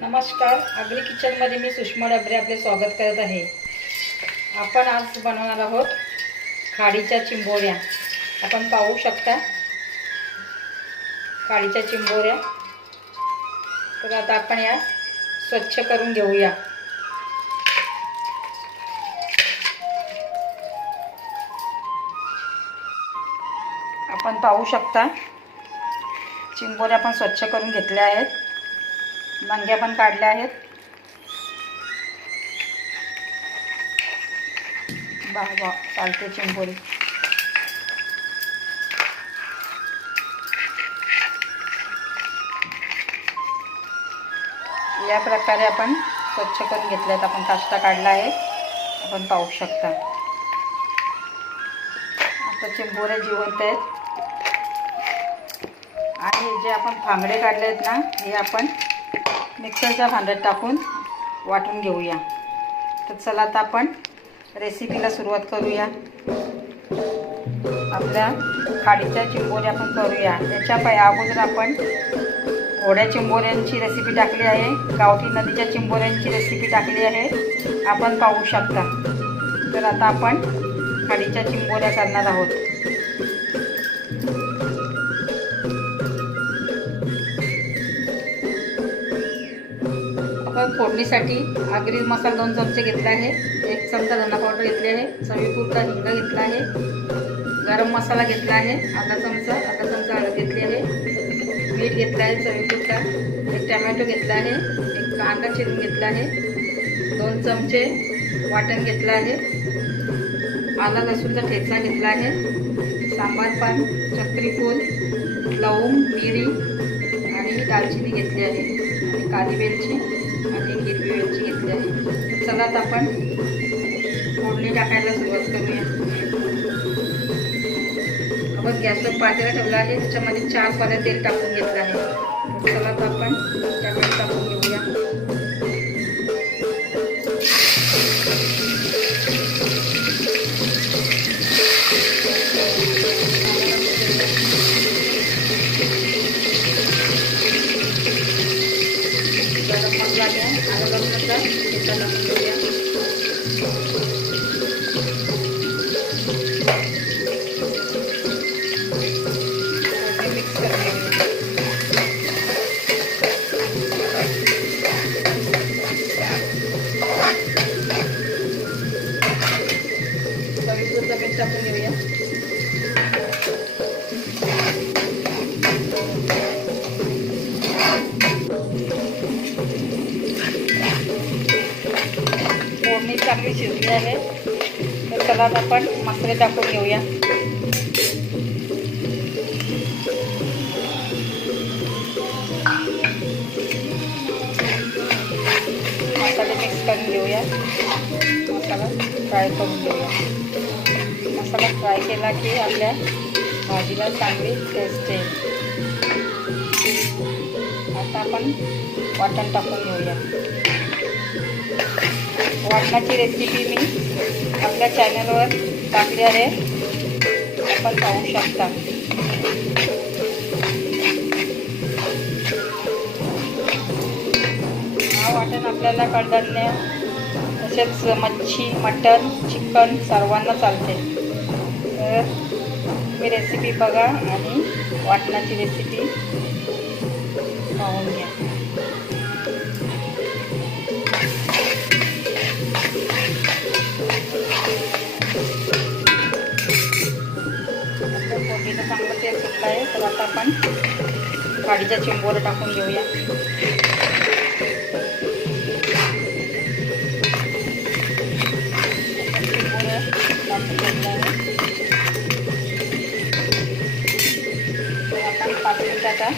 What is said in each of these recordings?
नमस्कार. आगरी किचनमध्ये मी सुषमा डबरे आपले स्वागत करत आहे. आपण आज बनवणार आहोत खाडीच्या चिंबोऱ्या. आपण पाहू शकता खाडीच्या चिंबोऱ्या. तर आता आपण या स्वच्छ करून घेऊया. आपण पाहू शकता चिंबोऱ्या पण स्वच्छ करून घेतल्या आहेत. वांग्या पण काढल्या आहेत. बा वा चालते चिंबोरी. या प्रकारे आपण स्वच्छ करून घेतल्यात. आपण काष्टा काढला आहे. आपण पाहू शकता. आता चिंबोरे जिवंत आहेत. आणि जे आपण फांगडे काढले आहेत ना हे आपण मिक्सरच्या भांड्यात टाकून वाटून घेऊया. तर चला आता आपण रेसिपीला सुरुवात करूया. आपल्या खाडीच्या चिंबोऱ्या आपण करूया. याच्या पाय अगोदर आपण घोड्या चिंबोऱ्यांची रेसिपी टाकली आहे. गावठी नदीच्या चिंबोऱ्यांची रेसिपी टाकली आहे. आपण पाहू शकता. तर आता आपण खाडीच्या चिंबोऱ्या करणार आहोत. आपण फोडणीसाठी आगरी मसाला दोन चमचे घेतला आहे. एक चमचा धना पावडर घेतली आहे. चवीपुरता हिंग घेतला आहे. गरम मसाला घेतला आहे. अर्धा चमचा अर्धा चमचा हळद घेतली आहे. मीठ घेतलं आहे चवीपुरता. एक टमॅटो घेतला आहे. एक कांदा चिरून घेतला आहे. दोन चमचे वाटण घेतलं आहे. आला लसूणचा ठेचा घेतला आहे. सांबार पान चक्रीफूल लवंग मिरी आणि दालचिनी घेतली आहे. आणि काली वेलची. मिरची घेतली आहे चला आता आपण फोडणी टाकायला सुरुवात करूया. आपण गॅसवर पातेला ठेवला आहे त्याच्यामध्ये चार पाण्या तेल टाकून घेतलं आहे. चला आता आपण त्यामध्ये टाकून घेऊ. शिजली आहे तर चला आता आपण मसाले टाकून घेऊया मसाले मिक्स करून घेऊया मसाला फ्राय करून घेऊया मसाला फ्राय केला की आपल्या भाजीला चांगली टेस्ट येईल आता आपण वाटण टाकून घेऊया वाटणाची रेसिपी मी आपल्या चॅनलवर टाकली आहे. आपण पाहू शकता. हा वाटण आपल्याला कडधान्य तसेच मच्छी मटण चिकन सर्वांना चालते. तर तुम्ही रेसिपी बघा आणि वाटणाची रेसिपी पाहून घ्या. गाडीच्या चिंबोरं टाकून घेऊया. चिंबोरं आपण पाच मिनिट आता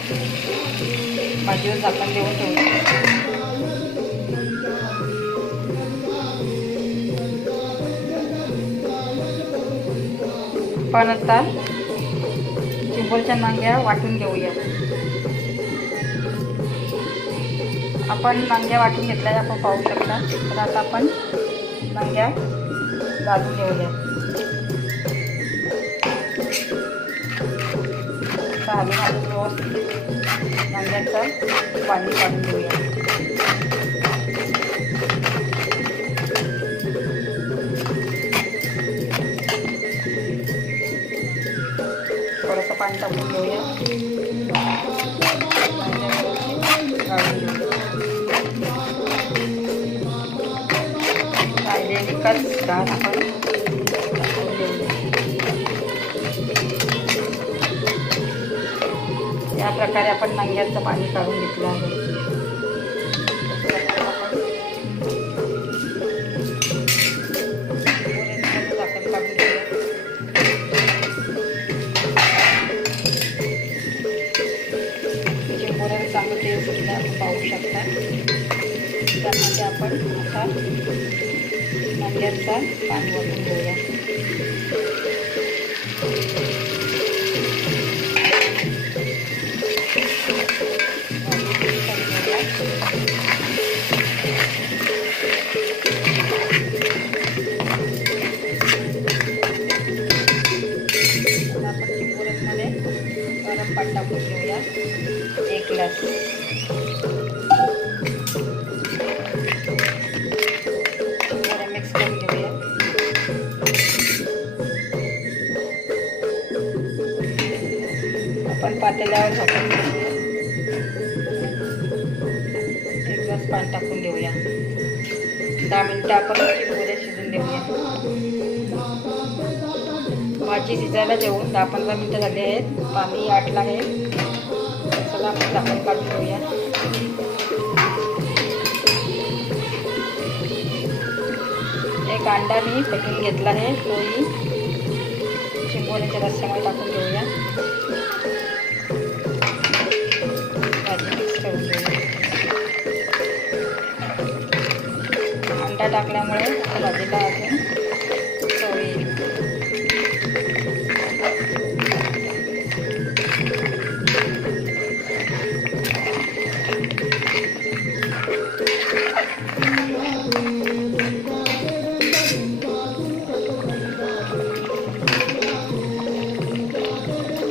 भाजीवर झाकण देऊन ठेवूया पण आता चिंबोरच्या नांग्या वाटून घेऊया. आपण नांग्या वाटून घेतल्या आपण पाहू शकता. तर आता आपण नांग्या घालून घेऊया. आता हलवून व्यवस्थित वांग्याचं पाणी काढून घेऊया. थोडंसं पाणी टाकून घेऊया. राहिलेली डाळ आपण या प्रकारे आपण नंग्याचं पाणी काढून घेतलं आहे. चांगलं तेल पाहू शकता. त्यामध्ये आपण आता नंग्याचा पाणी वाटून घेऊया. गरम पाणी टाकून घेऊया. एक ग्लास. आपण पातेल्यावर टाकून एक ग्लास पाणी टाकून देऊया. दहा मिनटं आपण चिंबोऱ्या शिजून देऊया. भाजी शिजायला जेवून दहा पंधरा मिनटं झाली आहेत. पाणी आटलं आहे. चला आपण टाकून काढून घेऊया. एक अंडा मी फेटून घेतला आहे. तोही चिंबोऱ्याच्या रस्त्यामध्ये टाकून घेऊया अंडा टाकल्यामुळे भाजीला अजून चव येईल.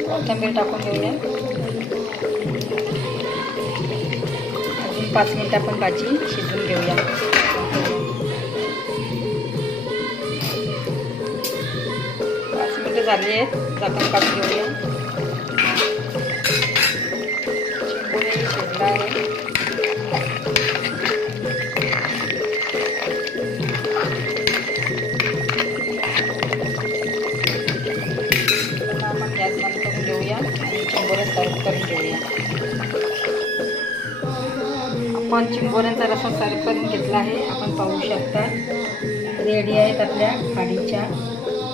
कोथिंबीर टाकून घेऊया अजून पाच मिनिटं आपण भाजी शिजून घेऊया. झाली आहेत. झाकण काढून घेऊया चिंबोरी शिजला आहे. आपण गॅस बंद करून घेऊया आणि चिंबोऱ्या सर्व करून घेऊया. आपण चिंबोऱ्यांचा रसा सर्व करून घेतला आहे. आपण पाहू शकता. रेडी आहेत आपल्या खाडीच्या.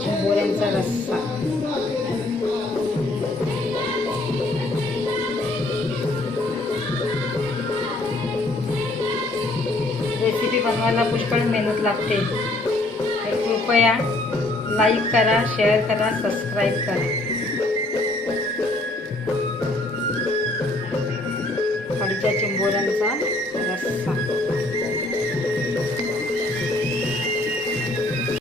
चिंबोऱ्यांचा रस्सा. रेसिपी बनवायला पुष्कळ मेहनत लागते. कृपया लाईक करा शेअर करा सबस्क्राईब करा.